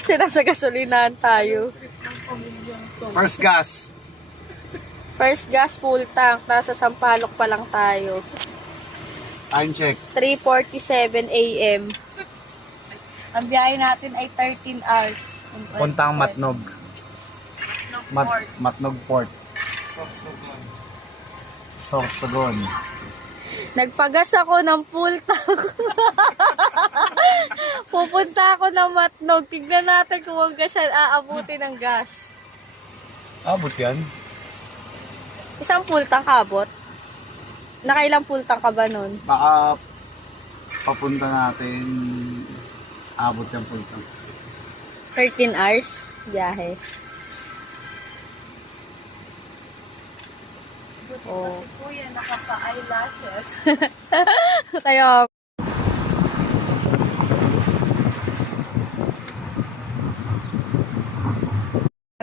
Sinasa gasolinahan tayo. First gas. First gas full tank. Nasa Sampaloc pa lang tayo. Time check. 3:47 a.m. Ang biyahe natin ay 13 hours. Puntang Matnog. Matnog Port. Sorsogon. Nagpagas ako ng full tank. Pupunta ako ng Matnog. Tignan natin kung ang gas aabutin ng gas. Abot yan? Isang full tank abot? Nakailang full tank ka ba nun? Baka papunta natin abot yung punta. 13 hours biyahe. Buti Oh. pa si Kuya nakapa-eyelashes. Kaya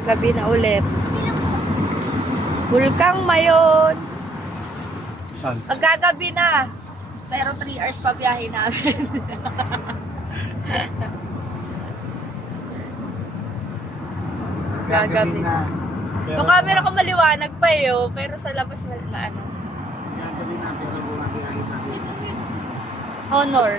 gabi na ulit. Bulkang Mayon. Saan? Magagabi na. Pero 3 hours pa biyahe namin. Gagabi. na. Pero, Yung camera ko maliwanag pa eh, oh, pero sa labas maano. Gagabi na, pero bumati natin. Honor.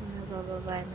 Nabababa na.